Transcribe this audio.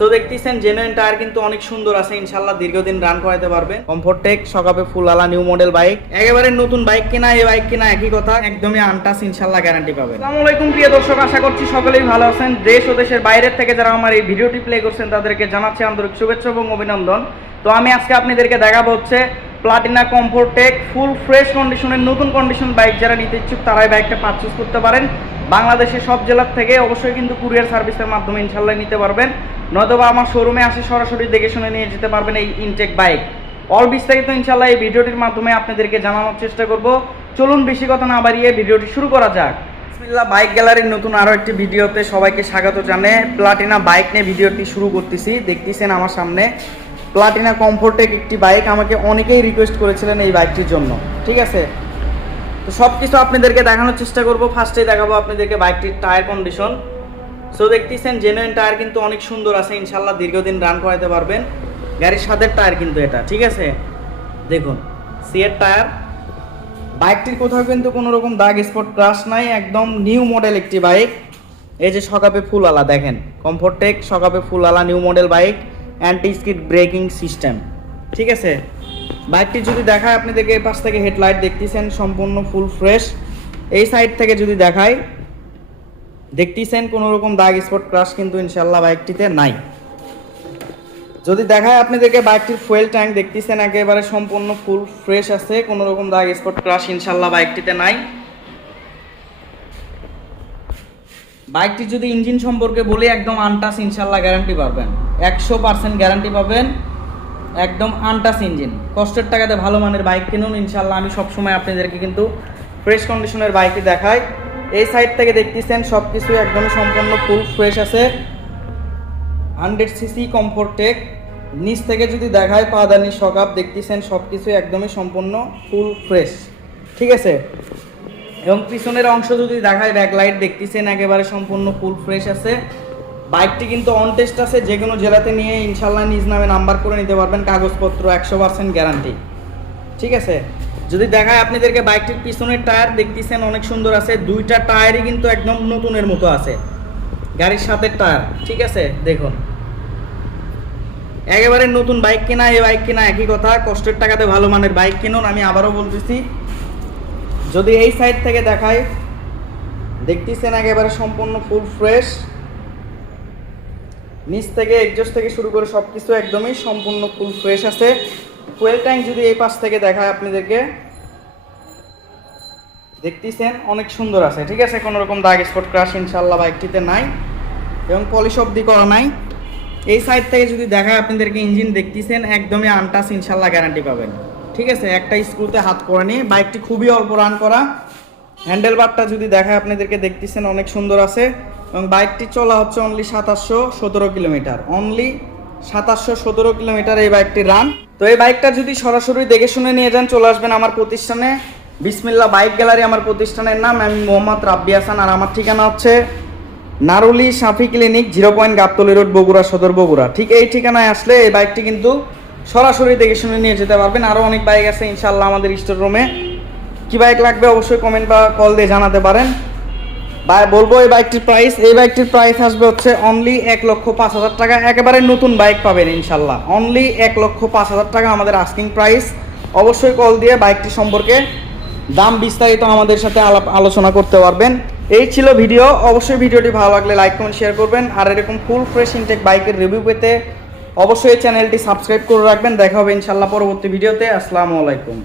তো দেখতেছেন genuine tyre কিন্তু অনেক সুন্দর আছে। ইনশাল্লাহ দীর্ঘদিন রান করাতে পারবেন কমফোর্টেক সকাপে ফুল আলা নিউ মডেল বাইক একেবারে নতুন বাইক কিনা, এই বাইক কিনা, একই কথা। একদমই আনটাস ইনশাল্লাহ গ্যারান্টি পাবেন। আসসালামু আলাইকুম, প্রিয় দর্শক, আশা করছি সকলেই ভালো আছেন। দেশ ও দেশের বাইরের থেকে যারা আমার এই ভিডিওটি প্লে করছেন, তাদেরকে জানাচ্ছি আন্তরিক শুভেচ্ছা এবং অভিনন্দন। তো আমি আজকে আপনাদেরকে দেখাবো হচ্ছে প্লাটিনা কমফোর্টেক ফুল ফ্রেশ কন্ডিশনের নতুন কন্ডিশন বাইক যারা নিতে ইচ্ছুক, তারাই বাইকটা পারচেস করতে পারেন। বাংলাদেশের সব জেলার থেকে অবশ্যই কিন্তু কুরিয়ার সার্ভিসের মাধ্যমে ইনশাল্লাহ নিতে পারবেন। নয়তোবা আমার শোরুমে আসে সরাসরি দেখে শুনে নিয়ে যেতে পারবেন এই ইনটেক বাইক অল বিস্তারিত ইনশাল্লাহ এই ভিডিওটির মাধ্যমে আপনাদেরকে জানানোর চেষ্টা করব। চলুন বেশি কথা না বাড়িয়ে ভিডিওটি শুরু করা যাক। বিসমিল্লাহ বাইক গ্যালারির নতুন আরও একটি ভিডিওতে সবাইকে স্বাগত জানে প্লাটিনা বাইক নিয়ে ভিডিওটি শুরু করতেছি। দেখতেছেন আমার সামনে প্লাটিনা কমফোর্টেক একটি বাইক আমাকে অনেকেই রিকোয়েস্ট করেছিলেন এই বাইকটির জন্য। ঠিক আছে? তো সব কিছু আপনাদেরকে দেখানোর চেষ্টা করব। ফার্স্টেই দেখাবো আপনাদেরকে বাইকটির টায়ার কন্ডিশন সো দেখতেছেন জেনুইন টায়ার কিন্তু অনেক সুন্দর আছে। ইনশাল্লাহ দীর্ঘদিন রান করাতে পারবেন। গাড়ির সাদের টায়ার কিন্তু এটা, ঠিক আছে? দেখুন সিয়ের টায়ার বাইকটির কোথাও কিন্তু কোনো রকম দাগ স্পট ক্রাশ নাই, একদম নিউ মডেল একটি বাইক এই যে সকাপে ফুল আলা দেখেন কমফোর্টেক সকাপে ফুল আলা new model bike anti skid braking system ঠিক আছে? বাইকটি যদি দেখায়, আপনাদেরকে এই পাশ থেকে হেডলাইট দেখতেছেন, সম্পূর্ণ ফুল ফ্রেশ এই সাইড থেকে যদি দেখায় দেখতেছেন কোনো রকম দাগ স্পট ক্রাশ কিন্তু ইনশাল্লাহ বাইকটিতে নাই। যদি দেখায় আপনাদেরকে বাইকটির ফুয়েল ট্যাঙ্ক দেখতেছেন, একেবারে সম্পূর্ণ ফুল ফ্রেশ আছে কোনো রকম দাগ স্পট ক্রাশ ইনশাল্লাহ বাইকটিতে নাই। বাইকটি যদি ইঞ্জিন সম্পর্কে বলি, একদম আনটাস ইনশাল্লাহ গ্যারান্টি পাবেন। একশো পার্সেন্ট গ্যারান্টি পাবেন, একদম আনটাস ইঞ্জিন কষ্টের টাকাতে ভালো মানের বাইক কিনুন ইনশাল্লাহ আমি সবসময় আপনাদেরকে কিন্তু ফ্রেশ কন্ডিশনের বাইকই দেখাই। এই সাইড থেকে দেখতেছেন সব কিছু একদম সম্পূর্ণ ফুল ফ্রেশ আছে। হান্ড্রেড সিসি কমফোর্টেক নিচ থেকে যদি দেখায় পাদানি সকাপ, দেখতেছেন সব কিছু একদমই সম্পূর্ণ ফুল ফ্রেশ ঠিক আছে? এবং পিছনের অংশ যদি দেখায় ব্যাকলাইট দেখতেছেন একেবারে সম্পূর্ণ ফুল ফ্রেশ আছে। বাইকটি কিন্তু অন টেস্ট আছে যে কোনো জেলাতে নিয়ে ইনশাল্লাহ নিজ নামে নাম্বার করে নিতে পারবেন, কাগজপত্র একশো পার্সেন্ট গ্যারান্টি ঠিক আছে? যদি দেখায় আপনাদেরকে বাইকটির পিছনের টায়ার দেখতেছেন, অনেক সুন্দর আছে। দুইটা টায়ারই কিন্তু একদম নতুনের মতো আছে। গাড়ির সাথে টায়ার, ঠিক আছে? দেখুন। একেবারে নতুন বাইক কেনা, এই বাইক কেনা একই কথা। কষ্টের টাকাতে ভালো মানের বাইক কিনুন, আমি আবারও বলতেছি। যদি এই সাইড থেকে দেখাই, দেখতেছেন একেবারে সম্পূর্ণ ফুল ফ্রেশ নিচ থেকে এক্সজস্ট থেকে শুরু করে সব কিছু একদমই সম্পূর্ণ ফুল ফ্রেশ আছে। ফুয়েল ট্যাঙ্ক যদি এই পাশ থেকে দেখায় আপনাদেরকে, দেখতেছেন অনেক সুন্দর আছে, ঠিক আছে? কোনো রকম দাগ স্পট ক্রাশ ইনশাল্লাহ বাইকটিতে নাই এবং পলিশ অব্দি করা নাই। এই সাইড থেকে যদি দেখায় আপনাদেরকে ইঞ্জিন দেখতেছেন, একদমই আনটাস ইনশাল্লাহ গ্যারান্টি পাবেন। ঠিক আছে? একটা স্ক্রুতে হাত নিয়ে বাইকটি খুবই অল্প রান করা। হ্যান্ডেল বারটা যদি দেখায় আপনাদেরকে, দেখতেছেন অনেক সুন্দর আছে। এবং বাইকটি চলা হচ্ছে অনলি সাতাশশো সতেরো কিলোমিটার অনলি সাতাশশো সতেরো কিলোমিটার এই বাইকটি রান তো এই বাইকটা যদি সরাসরি দেখে শুনে নিয়ে যান, চলে আসবেন আমার প্রতিষ্ঠানে। বিসমিল্লা বাইক গ্যালারি আমার প্রতিষ্ঠানের নাম। আমি মোহাম্মদ রাব্বি হাসান আর আমার ঠিকানা হচ্ছে Naruli Safi clinic, zero point Gabtali road, Bogura, Sadar Bogura. ঠিক এই ঠিকানায় আসলে এই বাইকটি কিন্তু সরাসরি দেখে শুনে নিয়ে যেতে পারবেন। আরও অনেক বাইক আছে ইনশাল্লাহ আমাদের স্টোর রুমে। কী বাইক লাগবে অবশ্যই কমেন্ট বা কল দিয়ে জানাতে পারেন। বলব এই বাইকটির প্রাইস এই বাইকটির প্রাইস আসবে হচ্ছে অনলি এক লক্ষ পাঁচ হাজার টাকা। একেবারে নতুন বাইক পাবেন ইনশাল্লাহ। অনলি এক লক্ষ পাঁচ হাজার টাকা আমাদের আস্কিং প্রাইস অবশ্যই কল দিয়ে বাইকটি সম্পর্কে দাম বিস্তারিত আমাদের সাথে আলোচনা করতে পারবেন। এই ছিল ভিডিও অবশ্যই ভিডিওটি ভালো লাগলে লাইক কমেন্ট শেয়ার করবেন। আর এরকম ফুল ফ্রেশ ইনটেক বাইকের রিভিউ পেতে অবশ্যই চ্যানেলটি সাবস্ক্রাইব করে রাখবেন। দেখা হবে ইনশাল্লাহ পরবর্তী ভিডিওতে আসসালামু আলাইকুম।